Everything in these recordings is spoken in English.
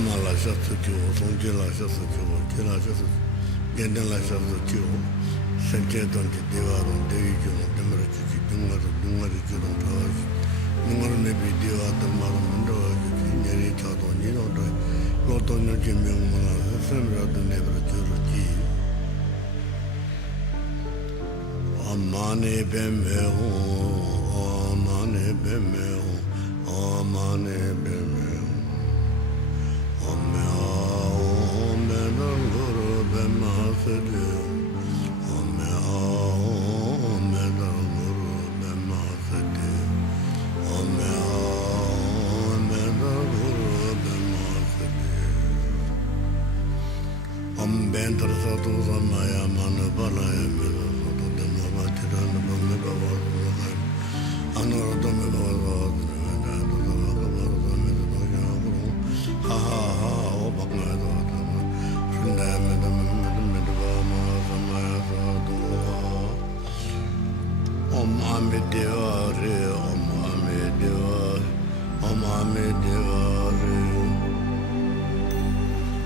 Mama la shatu kyo, Songje la shatu kyo, Ke la shatu, Genden la shatu kyo, Senche donji dewa don dewi kyo, Demara chuchi, Dungari kyo don tawashi, Dungaru nebi dewa dharmaro mandawa kyo, Nyeri chato, Nino doi, Loto nyonji myungmana, Semra do nebra kyoro ki. Amane beme ho, Amane beme ho, Amane beme ho. Ome ome danguru bema sede. Ome ome danguru bema sede. Ome ome danguru bema sede. Bentar satu samaya mana balaya mera satu dema batiran bame bawa bawa. Anor dame bawa bawa. Ha ha ha, oh bangga tu, sudah medam samaya satu. Om Ame Deva Re, Om Ame Deva, Om Ame Deva Re.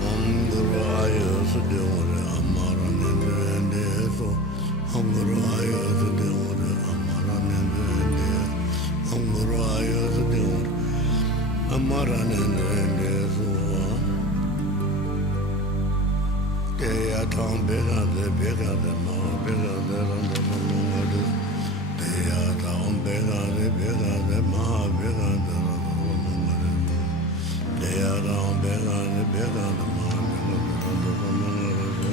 Om Guru Aya Sudeva Re, Amara Nende So. Om Guru Aya Sudeva Re, Amara Nende. Om Guru Aya Sudeva Re, Amara Nende. Deya tam bega de ma bega de randa munga de. Deya tam bega de ma bega de randa munga de. Deya tam bega de ma bega de randa munga de.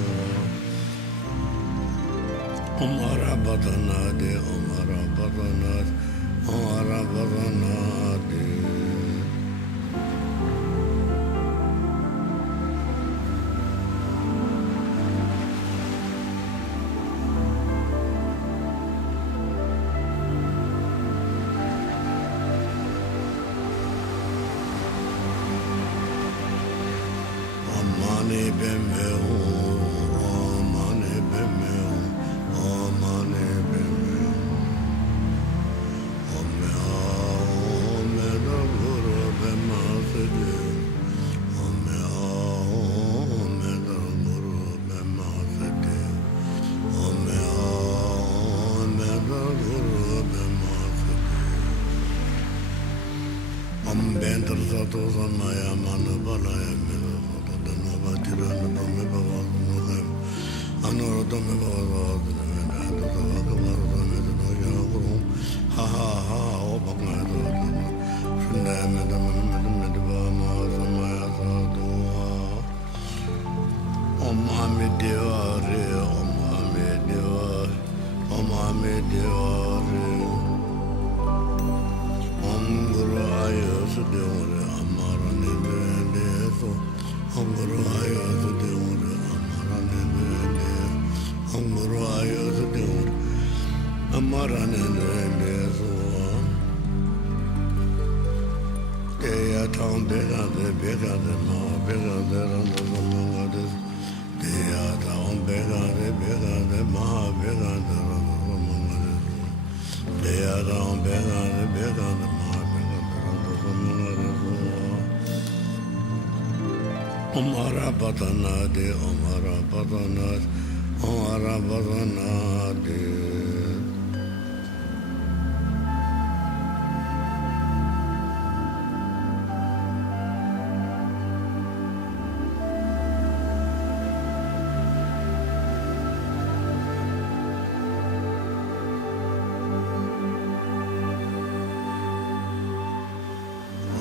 Omara batana de, Omara batana de, Omara batana de. Bentar satu samaya mana balaya mera satu dana batiran bame bawa bawa. Anor dame bawa bawa. Ha ha ha, oh bangga tu, sudah medam samaya satu. Om Ame Deva Re, Om Ame Deva, Om Ame Deva Re. Om Guru Aya Sudeva Re, Amara Nende So. Om Guru Aya Sudeva Re, Amara Nende. Om Guru Aya Sudeva Re, Amara Nende So. Deya tam bega de ma bega de randa munga de. Deya tam bega de ma bega de randa munga de. Deya tam bega de ma bega de randa munga de. Omara batana de, Omara batana de, Omara batana de.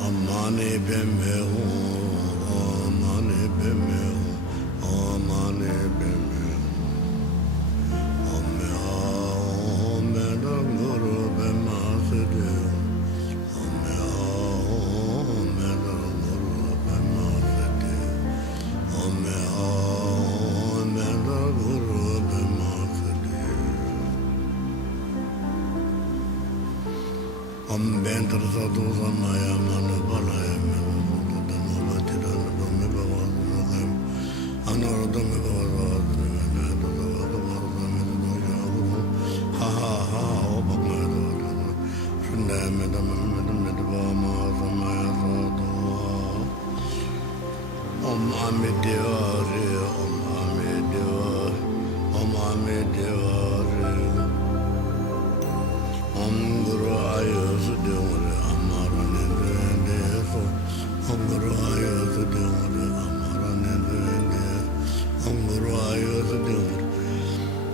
Amane beme ho, Amane beme ho, Amane beme ho. Ome ome danguru bema sede. Ome ome danguru bema sede. Ome ome danguru bema sede. Om bentar satu samaya mana balaya mera satu dana batiran bame bawa bawa. Anor dame bawa bawa. Ha ha ha, oh bangga tu, sudah medam samaya satu. Amidewari, Om Amidewari, Om Amidewari, Om Guru Ayasudewari, Amaranendeso, Om Guru Ayasudewari, Amaranendeso, Om Guru Ayasudewari,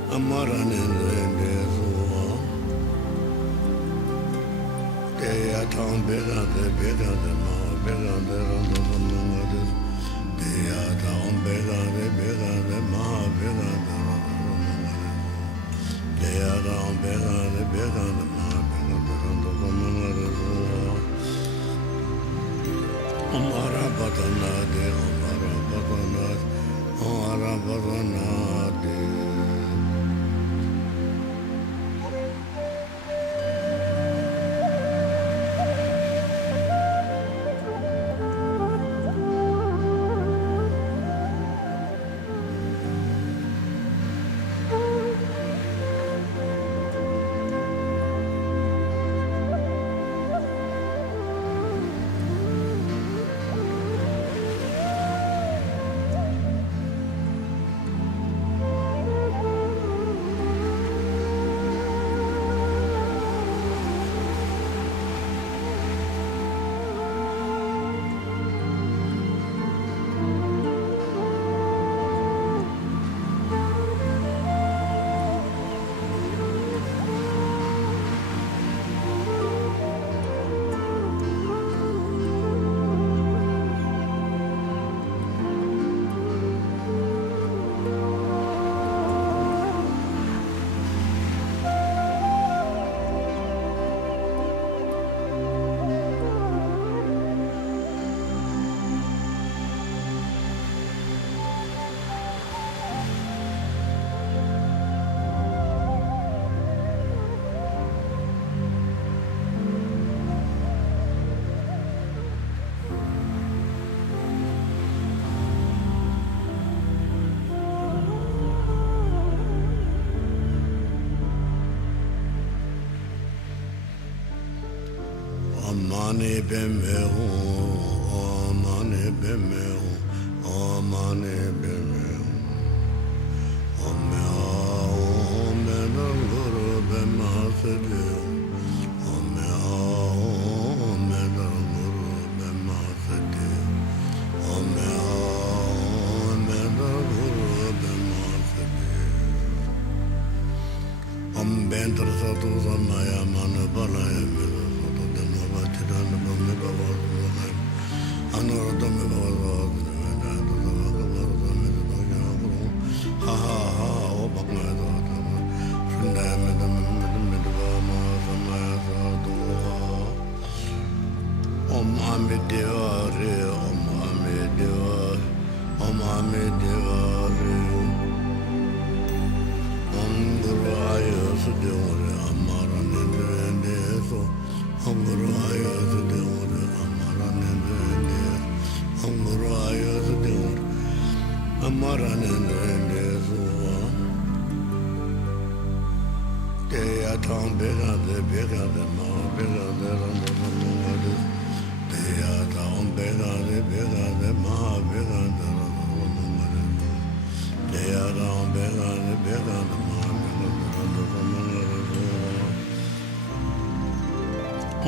Amaranendeso. They are town bigger, bigger than all, bigger than others. They are town bigger than my bigger than others. They are town bigger than my bigger than others. Omara Batanade, Omara Batanade, Omara Batanade. Mane bemeho, oh mane bemeho, oh mane bemeho, oh me oh me no guru bemasede, oh me oh me no guru bemasede, oh me oh me no guru bemasede, bentar satu samaya mana balaya me.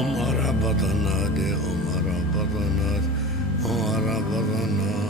Omara Batanade, Omara Batanade, Omara Batanade.